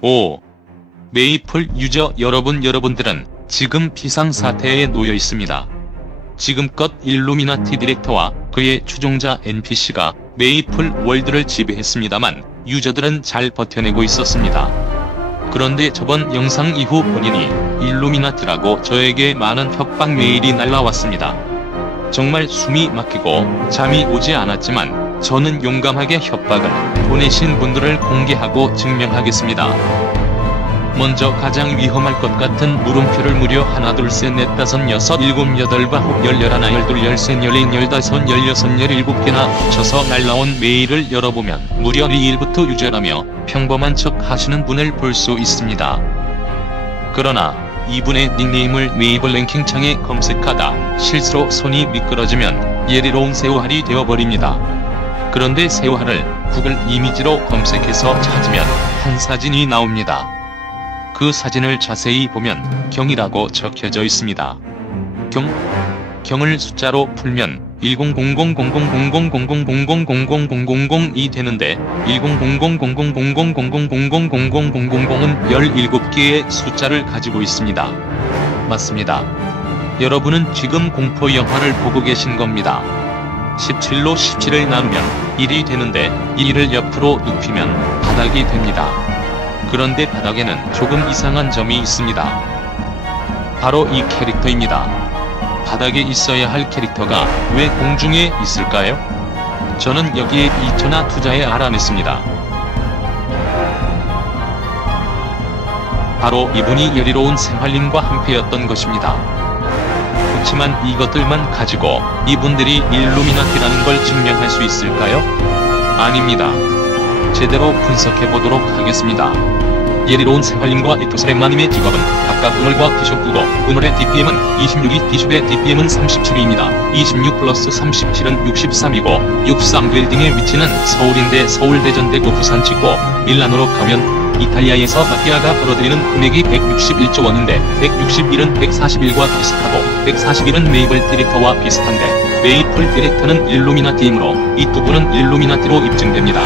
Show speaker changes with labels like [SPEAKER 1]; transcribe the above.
[SPEAKER 1] 5. 메이플 유저 여러분 여러분들은 지금 비상사태에 놓여 있습니다. 지금껏 일루미나티 디렉터와 그의 추종자 NPC가 메이플 월드를 지배했습니다만 유저들은 잘 버텨내고 있었습니다. 그런데 저번 영상 이후 본인이 일루미나티라고 저에게 많은 협박 메일이 날라왔습니다. 정말 숨이 막히고 잠이 오지 않았지만 저는 용감하게 협박을 보내신 분들을 공개하고 증명하겠습니다. 먼저 가장 위험할 것 같은 물음표를 무려 하나 둘셋넷 다섯 여섯 일곱 여덟 아홉 열 열하나 열둘 열셋 열넷 열다섯 열여섯 열일곱 개나 합쳐서 날라온 메일을 열어보면 무려 리일부터 유저라며 평범한 척 하시는 분을 볼 수 있습니다. 그러나 이분의 닉네임을 네이버 랭킹창에 검색하다 실수로 손이 미끄러지면 예리로운 새우알이 되어버립니다. 그런데 새우알을 구글 이미지로 검색해서 찾으면 한 사진이 나옵니다. 그 사진을 자세히 보면 경이라고 적혀져 있습니다. 경? 경을 숫자로 풀면 100000000000000000이 되는데 100000000000000000은 17개의 숫자를 가지고 있습니다. 맞습니다. 여러분은 지금 공포 영화를 보고 계신 겁니다. 17로 17을 나누면 1이 되는데 1을 옆으로 눕히면 바닥이 됩니다. 그런데 바닥에는 조금 이상한 점이 있습니다. 바로 이 캐릭터입니다. 바닥에 있어야 할 캐릭터가 왜 공중에 있을까요? 저는 여기에 2초나 투자해 알아냈습니다. 바로 이분이 여리로운 생활님과 한패였던 것입니다. 그렇지만 이것들만 가지고 이분들이 일루미나티라는 걸 증명할 수 있을까요? 아닙니다. 제대로 분석해보도록 하겠습니다. 예리로운 생활님과 에토스렉마님의 직업은 각각 은월과 비숍이고 은월의 DPM은 26이 비숍의 DPM은 37입니다. 26 플러스 37은 63이고 63빌딩의 위치는 서울인데 서울대전대구 부산치고 밀라노로 가면 이탈리아에서 마피아가 벌어들이는 금액이 161조 원인데 161은 141과 비슷하고 141은 메이블 디렉터와 비슷한데 메이플 디렉터는 일루미나티이므로 이 두 분은 일루미나티로 입증됩니다.